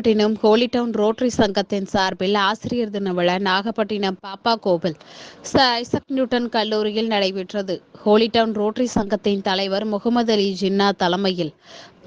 Nagapattinam ஹோலிடவுன் rotary சங்கத்தின் சார்பில் ஆசிரியர் தின விழா நாகப்பட்டினம் பாப்பா கோவில். ச ஐசக் நியூட்டன் கல்லூரியில் நடைபெற்றது. ஹோலிடவுன் ரோட்டரி சங்கத்தின் தலைவர் முகமது அலி ஜின்னா தலைமையில்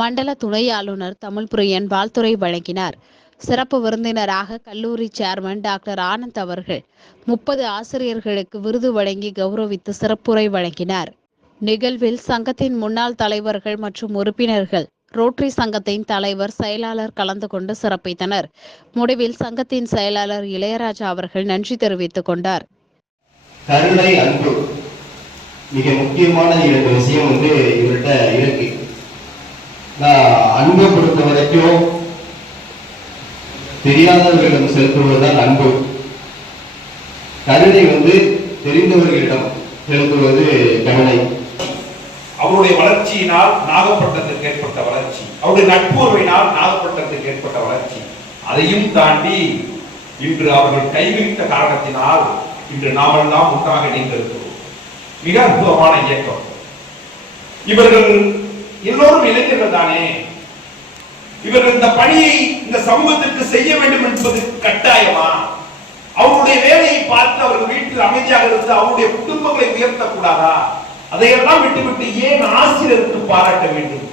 மண்டல துணை ஆளுநர் தமிழ்புரியன் வாழ்த்துரை வழங்கினார். சிறப்பு விருந்தினராக கல்லூரி சேர்மன் டாக்டர் ஆனந்த் அவர்கள் முப்பது ஆசிரியர்களுக்கு விருது வழங்கி கௌரவித்து சிறப்புரை வழங்கினார். நிகழ்வில் சங்கத்தின் முன்னாள் தலைவர்கள் மற்றும் உறுப்பினர்கள் ரோட்டரி சங்கத்தின் தலைவர் செயலாளர் கலந்து கொண்டு சிறப்பித்தனர். முடிவில் சங்கத்தின் செயலாளர் இளையராஜா அவர்கள் நன்றி தெரிவித்துக் கொண்டார். கருணை அன்பு மிக முக்கியமான இரண்டு விஷயம் வந்து இவர்கிட்ட இருக்கு. நான் அன்பை பொறுத்த வரைக்கும் தெரியாதவர்களிடம் செலுத்துவதுதான் அன்பு. கருணை வந்து தெரிந்தவர்களிடம் செலுத்துவது கருணை. அவருடைய வளர்ச்சியினால் நாகப்பட்டினத்துக்கு ஏற்பட்ட வளர்ச்சி. அவருடைய நட்புறவினால் நாகப்பட்டினத்துக்கு ஏற்பட்ட வளர்ச்சி. அதையும் தாண்டி இன்று அவர்கள் கைவிரித்த காரணத்தினால் இன்று நாமெல்லாம் ஒன்றாக இணைந்திருக்கிறோம். மிக அற்புதமான இயக்கம். இவர்கள் எல்லோரும் இளைஞர்கள் தானே. இவர்கள் இந்த பணியை இந்த சமூகத்திற்கு செய்ய வேண்டும் என்பது கட்டாயமா? அவருடைய வேலையை பார்த்து அவர்கள் வீட்டில் அமைதியாக இருந்து அவருடைய குடும்பங்களை உயர்த்தக்கூடாதா? அதையெல்லாம் விட்டுவிட்டு ஏன் ஆசிரியருக்கு பாராட்ட வேண்டும்?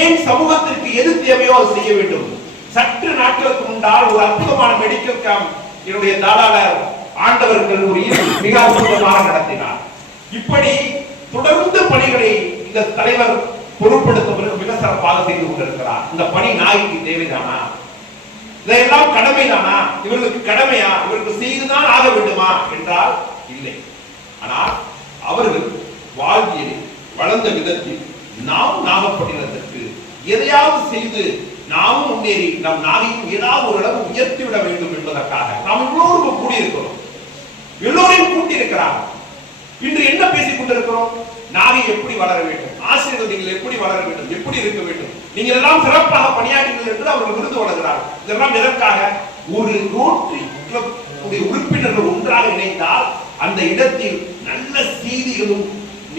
ஏன் சமூகத்திற்கு எது தேவையோ அது செய்ய வேண்டும்? சற்று நாட்களுக்கு முன்னால் ஒரு அற்புதமான மெடிக்கல் கேம்ப் என்னுடைய தாளாளர் ஆண்டவர் கல்லூரியில் மிக அற்புதமாக நடத்தினார். இப்படி தொடர்ந்து பணிகளை இந்த தலைவர் பொருட்படுத்துவதற்கு மிக சிறப்பாக செய்து கொண்டிருக்கிறார். இந்த பணி நாய்க்கு தேவைதானா? இதையெல்லாம் கடமைதானா? இவர்களுக்கு கடமையா? இவருக்கு செய்துதான் ஆக வேண்டுமா? என்றால் இல்லை. ஆனால் அவர்கள் வாழ்வியலில் வளர்ந்த விதத்தில் நாம் நாகப்பட்டினத்திற்கு எதையாவது செய்து நாமும் முன்னேறி நம் நாகையும் ஏதாவது ஒரு அளவு உயர்த்தி விட வேண்டும் என்பதற்காக நாம் எல்லோரும் கூடியிருக்கிறோம். எல்லோரையும் கூட்டியிருக்கிறார் இன்று என்ன பேசிக் கொண்டிருக்கிறோம்? நாகை எப்படி வளர வேண்டும்? ஆசிரியர்கள் நீங்கள் எப்படி வளர வேண்டும்? எப்படி இருக்க வேண்டும்? நீங்கள் எல்லாம் சிறப்பாக பணியாற்றுங்கள் என்று அவர்கள் விருது வழங்குகிறார் இதெல்லாம் எதற்காக? ஒரு ரோட்டரி கிளப் உறுப்பினர்கள் ஒன்றாக இணைந்தால் அந்த இடத்தில் நல்ல செய்திகளும்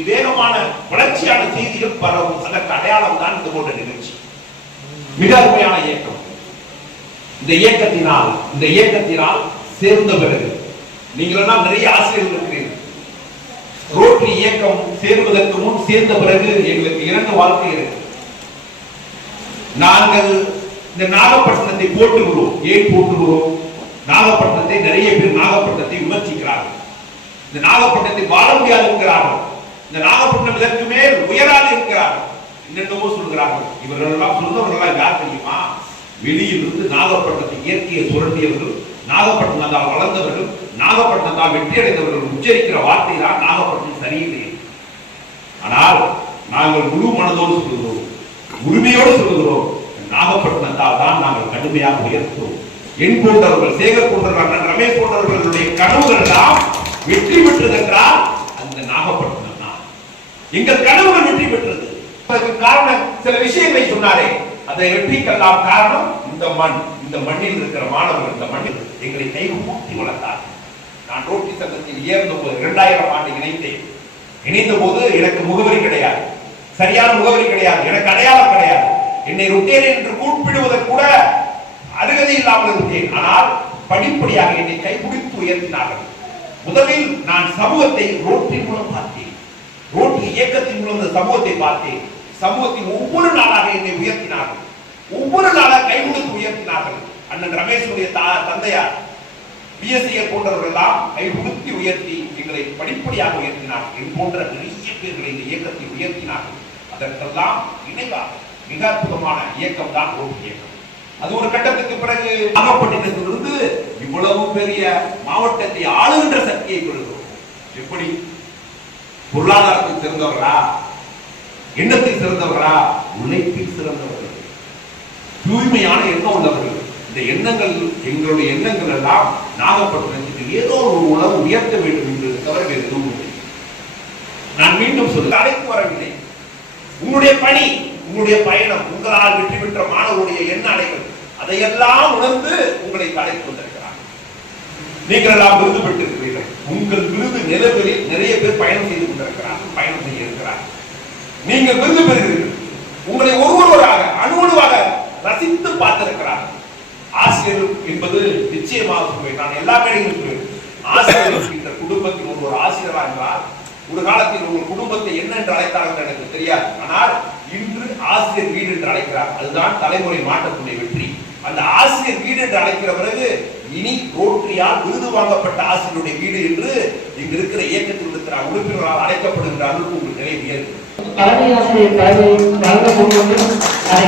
வேகமான வளர்ச்சியான செய்திகள் பரவும் அதற்கு அடையாளம் தான் இது போன்ற நிகழ்ச்சி. மிக அருமையான இயக்கம். இந்த இயக்கத்தினால் இந்த இயக்கத்தினால் சேர்ந்த பிறகு நீங்கள் நிறைய ஆசிரியர்கள் இருக்கிறீர்கள். ரோட்டரி இயக்கம் சேர்வதற்கு முன் சேர்ந்த பிறகு எங்களுக்கு இரண்டு வாழ்க்கை இருக்கு. நாங்கள் இந்த நாகப்பட்டினத்தை போட்டுகிறோம் ஏன் போட்டுகிறோம் நாகப்பட்டினத்தை நிறைய பேர் நாகப்பட்டினத்தை விமர்சிக்கிறார்கள். இந்த நாகப்பட்டினத்தை வாழ முடியாது என்கிறார்கள் இந்த நாகப்பட்டினம் இதற்கு மேல் உயராது இருக்கிறார்கள் என்னென்னமோ சொல்கிறார்கள். இவர்கள் எல்லாம் சொன்னவர்கள் யார் தெரியுமா? வெளியிலிருந்து நாகப்பட்டினத்தை இயற்கையை சுரண்டியவர்கள் நாகப்பட்டினத்தால் வளர்ந்தவர்கள் நாகப்பட்டினத்தால் வெற்றி அடைந்தவர்கள் உச்சரிக்கிற வார்த்தை தான் நாகப்பட்டினம் சரியில்லை ஆனால் நாங்கள் முழு மனதோடு சொல்கிறோம் உரிமையோடு சொல்கிறோம் நாகப்பட்டினத்தால் தான் நாங்கள் கடுமையாக உயர்த்தோம் என் போன்றவர்கள் சேகர் போன்றவர்கள் ரமேஷ் போன்றவர்களுடைய கனவுகள் எல்லாம் வெற்றி பெற்றதென்றால் என்றால் அந்த நாகப்பட்டினம் தான் எங்கள் கனவுகள் வெற்றி பெற்றது. அதற்கு காரணம் சில விஷயங்களை சொன்னாரே. அதை வெற்றிக்கெல்லாம் காரணம் இந்த மண். இந்த மண்ணில் இருக்கிற மாணவர்கள் இந்த மண்ணில் எங்களை கை ஊட்டி வளர்த்தார். நான் ரோட்டி சங்கத்தில் ஏர்ந்த போது இரண்டாயிரம் ஆண்டு இணைந்தேன் இணைந்த போது எனக்கு முகவரி கிடையாது. சரியான முகவரி கிடையாது. எனக்கு அடையாளம் கிடையாது. என்னை ருட்டேன் என்று கூப்பிடுவதற்கு கூட அருகதை இல்லாமல் இருந்தேன். ஆனால் படிப்படியாக என்னை கைப்பிடித்து உயர்த்தினார்கள். முதலில் நான் சமூகத்தை ரோட்டின் மூலம் பார்த்தேன். ரோட்டில் இயக்கத்தின் மூலம் இந்த சமூகத்தை பார்த்தேன் சமூகத்தின் ஒவ்வொரு நாளாக என்னை உயர்த்தினார்கள். ஒவ்வொரு நாளாக கை கொடுத்து உயர்த்தினார்கள். அண்ணன் ரமேஷுடைய தா- தந்தையார் பிஎஸ்சிஎல் போன்றவர்களெல்லாம் கை கொடுத்து உயர்த்தி எங்களை படிப்படியாக உயர்த்தினார்கள். என் போன்ற நிறைய பேர்களை இந்த இயக்கத்தை உயர்த்தினார்கள். அதற்கெல்லாம் இணைவாக மிக அற்புதமான இயக்கம் தான் ரோட் இயக்கம். அது ஒரு கட்டத்துக்கு பிறகு நாகப்பட்டினத்திலிருந்து இவ்வளவு பெரிய மாவட்டத்தை ஆளுகின்ற சக்தியை கொள்கிறோம் எப்படி? பொருளாதாரத்தை சிறந்தவர்களா எண்ணத்தை சிறந்தவர்களா உழைப்பில் சிறந்தவர்கள். தூய்மையான எண்ணம் உள்ளவர்கள். இந்த எண்ணங்கள் எங்களுடைய எண்ணங்கள் எல்லாம் நாகப்பட்டினத்துக்கு ஏதோ ஒரு உணவு உயர்த்த வேண்டும் என்று தவிர வேறு எதுவும் இல்லை. நான் மீண்டும் சொல்ல அழைத்து வரவில்லை. உங்களுடைய பணி உங்களுடைய பயணம் உங்களால் வெற்றி பெற்ற மாணவருடைய எண்ண அடைகள் அதையெல்லாம் உணர்ந்து உங்களை அழைத்து வந்தார்கள். நீங்கள் எல்லாம் விருது பெற்றிருக்கிறீர்கள் உங்கள் விருது நிலவரில் நிறைய பேர் பயணம் செய்து கொண்டிருக்கிறார்கள் பயணம் செய்ய இருக்கிறார். நீங்கள் விருது பெறுகிறீர்கள். உங்களை ஒருவராக அணுவணுவாக ரசித்து பார்த்திருக்கிறார். ஆசிரியர் என்பது நிச்சயமாக சொல்வேன் நான் எல்லா மேடையிலும் சொல்வேன் ஆசிரியர் இந்த குடும்பத்தின் ஒரு ஒரு ஆசிரியரா என்றால் ஒரு காலத்தில் உங்கள் குடும்பத்தை என்ன என்று அழைத்தார்கள் எனக்கு தெரியாது. ஆனால் இன்று ஆசிரியர் வீடு என்று அழைக்கிறார். அதுதான் தலைமுறை மாற்றத்துடைய வெற்றி. அந்த ஆசிரியர் வீடு என்று அழைக்கிற பிறகு இனி ரோட்டரியால் விருது வாங்கப்பட்ட ஆசிரியருடைய வீடு என்று இங்கு இருக்கிற இயக்கத்தில் இருக்கிற உறுப்பினரால் அழைக்கப்படுகின்ற அளவுக்கு உங்களுக்கு நிலை உயர்வு தலைமை ஆசிரியர் வழங்க முன்வந்து அதை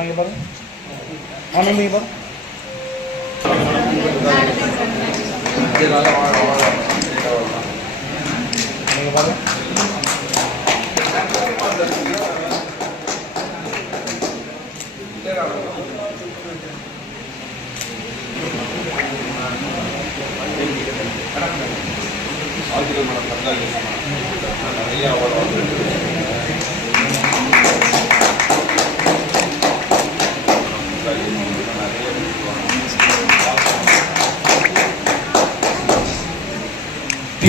வாங்க பாருங்க ஆனந்தங்க பாருங்க நீங்கள் பாருங்க ஆங்கில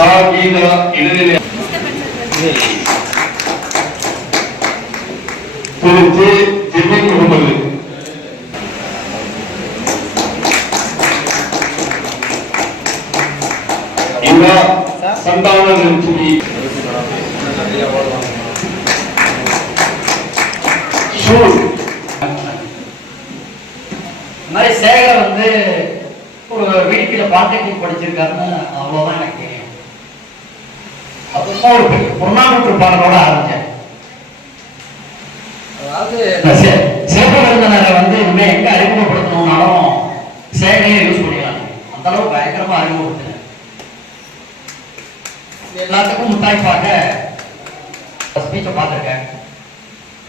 கவிழ்த்தவர் இடைநிலை திரு ஜே முகமது இவா சந்தான இந்த மாதிரி சேகர் வந்து ஒரு வீட்டில பாலிடெக்னிக் படிச்சிருக்காருன்னு அவ்வளவுதான் எனக்கு அப்புறமா ஒரு பொருளாதார பாடலோட ஆரம்பிச்சேன். அதாவது வந்து இனிமே எங்க அறிமுகப்படுத்தணும்னாலும் சேகரையே யூஸ் பண்ணிக்கலாம் அந்த அளவுக்கு பயங்கரமா அறிமுகப்படுத்தினேன் எல்லாத்துக்கும் முத்தாய்ப்பாக ஸ்பீச்சை பார்த்துருக்கேன்.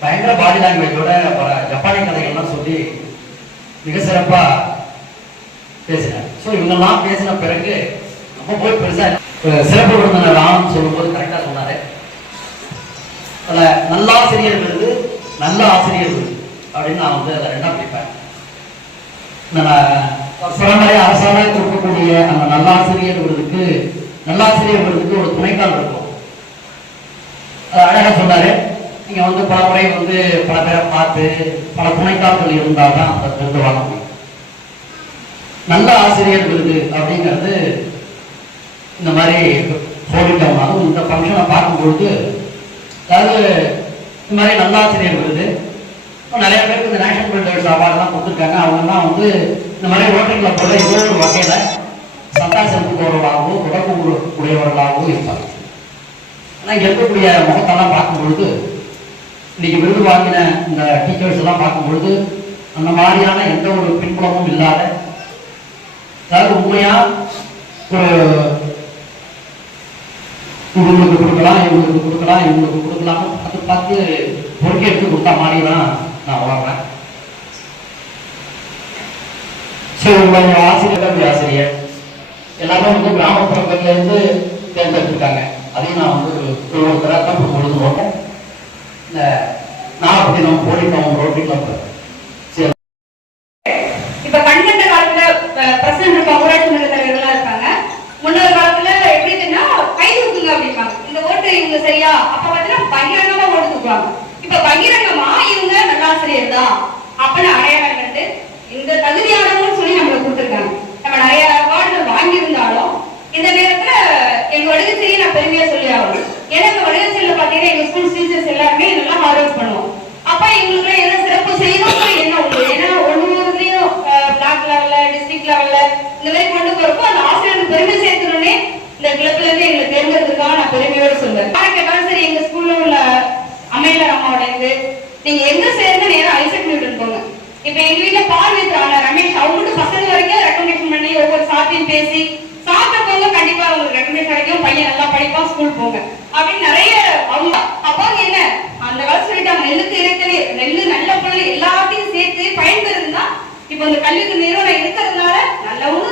பயங்கர பாடி லாங்குவேஜோட பல ஜப்பானிய கதைகள்லாம் சொல்லி மிக சிறப்பா பேசினேன் ஸோ இவங்கெல்லாம் பேசின பிறகு நம்ம போய் பெருசா அஹ் சிறப்பு விருந்தினர் ராம் சொல்லும்போது கரெக்டா சொன்னார். அதுல நல்ல விருது நல்ல ஆசிரியர் விருது அப்படின்னு நான் வந்து அதை ரெண்டாக பிடிப்பேன் நம்ம சிறமறை அரசாணை கொடுக்கக்கூடிய அந்த நல்லாசிரியர் விருதுக்கு நல்லாசிரியர் விருதுக்கு ஒரு துணைக்கால் இருக்கும். அழகாக அழகா சொன்னாரு. நீங்க வந்து பல முறை வந்து பல பேரை பார்த்து பல துணைக்கால்கள் இருந்தால் தான் அந்த விருது வாங்க முடியும். நல்ல ஆசிரியர் விருது அப்படிங்கிறது இந்த மாதிரி போட்டுட்டோம்னாலும் இந்த ஃபங்க்ஷனை பார்க்கும்பொழுது அதாவது இந்த மாதிரி நல்லாசிரியர் விருது. இப்போ நிறைய பேருக்கு இந்த நேஷனல் பில்டர்ஸ் அவார்ட்லாம் கொடுத்துருக்காங்க. அவங்கெல்லாம் வந்து இந்த மாதிரி ரோட்டரி போல ஏதோ ஒரு வகையில் சந்தா செலுத்து போகிறவர்களாகவோ தொடர்பு இருப்பாங்க. ஆனால் இருக்கக்கூடிய முகத்தெல்லாம் பார்க்கும்பொழுது இன்னைக்கு விருது வாங்கின இந்த டீச்சர்ஸ் எல்லாம் பார்க்கும்பொழுது அந்த மாதிரியான எந்த ஒரு பின்புலமும் இல்லாத அதாவது உண்மையாக ஒரு இவங்களுக்கு கொடுக்கலாம் இவங்களுக்கு கொடுக்கலாம் இவங்களுக்கு கொடுக்கலாம். பார்த்து பார்த்து பொறுக்கேற்று கொடுத்தா மாதிரி தான் நான் வளர்றேன் சரி உங்களுடைய ஆசிரியர் கல்வி ஆசிரியர்? எல்லாரும் வந்து கிராமப்புறங்கள்ல இருந்து தேர்ந்தெடுத்திருக்காங்க அதையும் நான் வந்து ஒவ்வொருத்தராக தான் பொழுது போட்டேன். இந்த நாகப்பட்டினம் போலிக்கம் ரோட்டி கிளப் சரி இப்ப கண்கண்ட காலத்துல பிரசிடண்ட் இருப்பாங்க ஊராட்சி மன்ற தலைவர்களா இருக்காங்க முன்னொரு காலத்துல எப்படி இருக்குன்னா கை தூக்குங்க அப்படிம்பாங்க இந்த ஓட்டு இவங்க சரியா அப்ப பாத்தீங்கன்னா பகிரங்கமா ஓட்டு தூக்குவாங்க இப்ப பகிரங்கமா இவங்க நல்லாசிரியர் தான் அப்படின்னு அடையாளம் கண்டு இந்த தகுதியானவங்கன்னு சொல்லி நம்மள கொடுத்துருக்காங்க. நம்ம நிறைய அவார்டுகள் வாங்கியிருந்தாலும் இந்த நேரத்துல எங்க வடிவத்திலேயே நான் பெருமையா சொல்லி ஆகணும். ஏன்னா எங்க வடிவத்தில் பாத்தீங்கன்னா எங்க ஸ்கூல் டீச்சர்ஸ் எல்லாருமே நல்லா ஹார்ட் ஒர்க் பண்ணுவோம் அப்ப எங்களுக்கு என்ன சிறப்பு செய்யணும் என்ன உண்டு? ஏன்னா ஒண்ணு பிளாக் லெவல்ல டிஸ்ட்ரிக்ட் லெவல்ல இந்த மாதிரி கொண்டு போறப்போ அந்த ஆசிரியர் பெருமை சேர்க்கணும்னே இந்த கிளப்ல இருந்து எங்களை தேர்ந்தெடுத்துக்காக நான் பெருமையோட சொல்றேன். கேட்டாலும் சரி எங்க ஸ்கூல்ல உள்ள நீங்க எங்க சேர்ந்து நேரம் ஐசக் நியூட்டன் போங்க. இப்ப எங்க வீட்டுல பார்வையற்றான ரமேஷ். அவங்க பசங்க வரைக்கும் ரெக்கமெண்டேஷன் பண்ணி ஒவ்வொரு சாப்பியும் பேசி சாப்பிட்டவங்க கண்டிப்பா அவங்களுக்கு ரெக்கமெண்டேஷன் கிடைக்கும். பையன் நல்லா படிப்பா ஸ்கூல் போங்க. அப்படின்னு நிறைய அவங்க அப்போ என்ன? அந்த காலத்துல சொல்லிட்டாங்க நெல்லுக்கு இருக்கிறது நெல்லு நல்ல பொருள் எல்லாத்தையும் சேர்த்து பயன்பெறுதுன்னா இப்போ இந்த கல்விக்கு நிறுவனம் இருக்கிறதுனால நல்லவும்